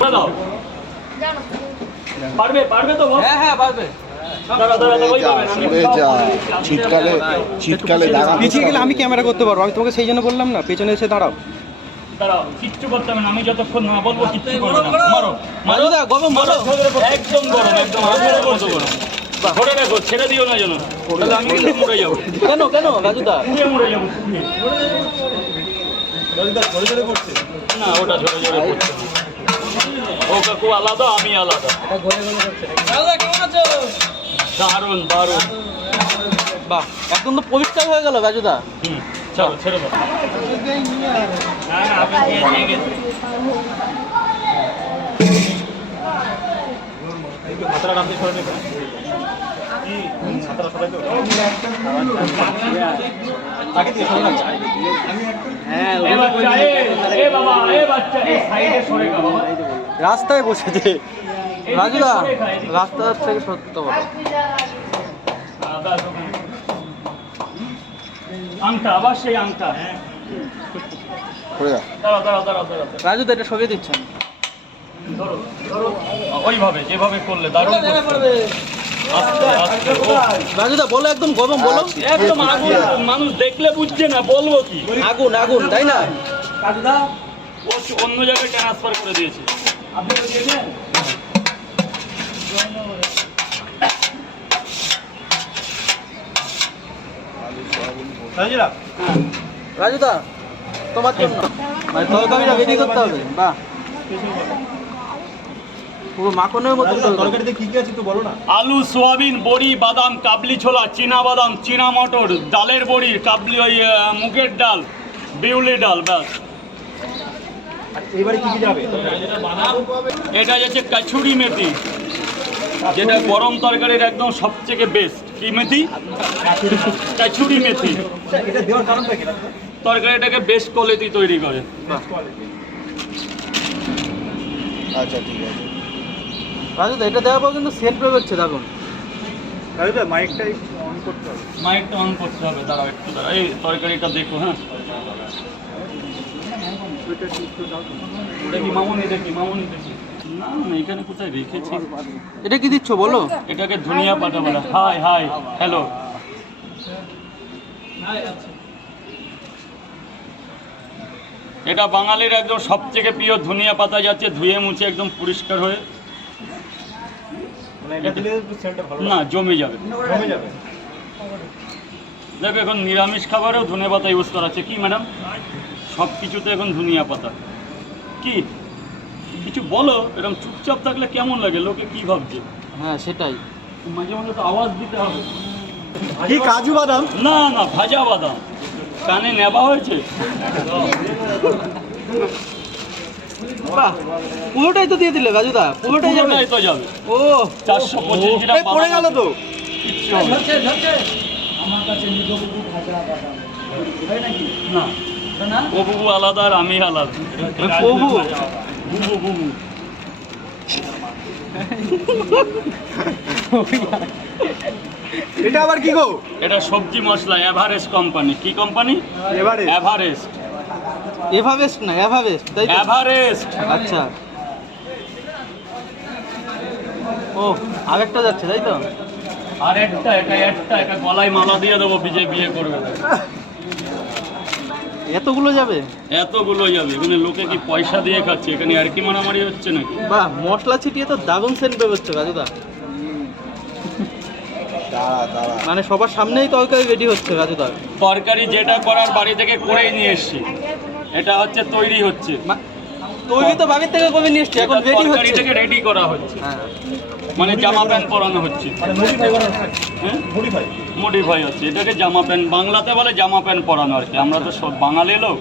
দাও পারবে পারবে তো বল? হ্যাঁ হ্যাঁ পারবে। শীতকালে পিছিয়ে গেলে আমি ক্যামেরা করতে পারবো, আমি তোমাকে সেই জন্য বললাম না পেছনে এসে দাঁড়াও। দাঁড়াও, কিচ্ছু করতে হবে না, আমি যতক্ষণ না বলবো কিচ্ছু করবে না। মারো মারো দা, গরম মারো। একদম গরম, একদম আগুনের মতো গরম। ধরে রাখো, ছেড়ে দিও না যেন, তাহলে আমি কিন্তু মরে যাবো। কেন কেন রাজুদা? পুড়ে মরে যাবো। না, ওটা ঝরে ঝরে পড়ছে। ও কাকু আলাদা, আমি আলাদা। দারুণ দারুণ। বাহ, একদম তো পরিষ্কার হয়ে গেল রাজুদা। চলো ছেড়ে দাও। রাস্তায় বসেছে রাজুদা, রাস্তা থেকে সত্য বলো। আংটা, আবার সেই আংটা। দাঁড়াও দাঁড়াও দাঁড়াও দাঁড়াও। রাজুদা এটা সরিয়ে দিচ্ছেন। ধরো ধরো, ওইভাবে যেভাবে করলে দারুণ। আস্তে আস্তে। রাজুদা বলো, একদম গরম বলো। একদম আগুন, মানুষ দেখলে বুঝছে না, বলবো কি? আগুন আগুন, তাই না? কাজুদা ও অন্য জায়গায় ট্রান্সফার করে দিয়েছে। আপনি তো দিয়েছেন? রাজুদা তোমার জন্য মানে তরকারিটা রেডি করতে হবে। বাহ, পুরো মাখনের মতো তরকারিতে কি কি আছে তো বলো না। আলু, সোয়াবিন, বড়ি, বাদাম, কাবলি ছোলা, চীনা বাদাম, চীনা মটর, ডালের বড়ি, কাবলি, ওই মুগের ডাল, বিউলি ডাল, ব্যাস। এবারে কি কি যাবে? এটা যাচ্ছে কাছুরি মেথি, যেটা গরম তরকারির একদম সবথেকে বেস্ট। কি মেথি? কাছুরি মেথি। এটা দেওয়ার কারণটা কি? তরকারিটাকে বেস্ট কোয়ালিটি তৈরি করে। আচ্ছা ঠিক আছে। রাজুদা এটা দেওয়ার পর কিন্তু সেন্ট বেরোচ্ছে দেখুন। রাজুদা মাইকটা অন করতে হবে। মাইকটা অন করতে হবে, দাঁড়াও একটু দাঁড়াও। এই তরকারিটা দেখো। হ্যাঁ, দেখি মামুনি, দেখি মামুনি, দেখি। না না, এখানে কোথায় রেখেছি? এটা কি দিচ্ছ বলো? এটাকে ধনিয়া পাতা বলে। High high, hello. এটা বাঙালির একদম সবথেকে প্রিয় ধনিয়া পাতা, যাচ্ছে ধুয়ে মুছে একদম পরিষ্কার হয়ে। না, জমে যাবে। দেখো এখন নিরামিষ খাবারেও ধনিয়া পাতা ইউজ করা হচ্ছে। কি ম্যাডাম, সব কিছুতে এখন ধনিয়া পাতা। কি কিছু বলো, এরকম চুপচাপ থাকলে কেমন লাগে, লোকে কি ভাবছে? হ্যাঁ সেটাই। মাঝে মাঝে তো আওয়াজ দিতে হবে। কি কাজু বাদাম? না না, ভাজা বাদাম। কানে নেবা হয়েছে? বাহ, পুরোটাই তো দিয়ে দিলে রাজুদা, পুরোটাই যাবে। পুরোটাই তো যাবে। ও 425 গ্রাম পড়ে গেল তো। কিচ্ছু হবে না। না, ও বুবু আলাদা আর আমি আলাদা। প্রভু বুবু বুবু। এটা আবার কি গো? এটা সবজি মশলা, এভারেস্ট কোম্পানি। কি কোম্পানি? এবারে এভারেস্ট। এভারেস্ট না এভারেস্ট, তাই তো? এভারেস্ট। আচ্ছা, ও আরেকটা যাচ্ছে তাই তো? আর একটা গলায় মালা দিয়ে দেবো, বিজয় বিয়ে করবে। এতগুলো যাবে? এতগুলো যাবে। এখানে লোকে কি পয়সা দিয়ে খাচ্ছে? এখানে আর কি মারামারি হচ্ছে নাকি? বাহ, মশলা ছিটিয়ে তো দারুণ সেন্ট বেরোচ্ছে রাজুদা। মানে সবার সামনেই তরকারি রেডি হচ্ছে রাজুদা। তরকারি যেটা করার বাড়ি থেকে করেই নিয়ে এসছি। এটা হচ্ছে তৈরি হচ্ছে। তৈরি তো বাড়ির থেকে করে নিয়ে এসছি, এখন রেডি হচ্ছে। তরকারিটাকে রেডি করা হচ্ছে, হ্যাঁ, মানে জামা প্যান্ট পরানো হচ্ছে। মডিফাই হচ্ছে, এটাকে জামা প্যান্ট, বাংলাতে বলে জামা প্যান্ট পরানো আর কি। আমরা তো সব বাঙালি লোক,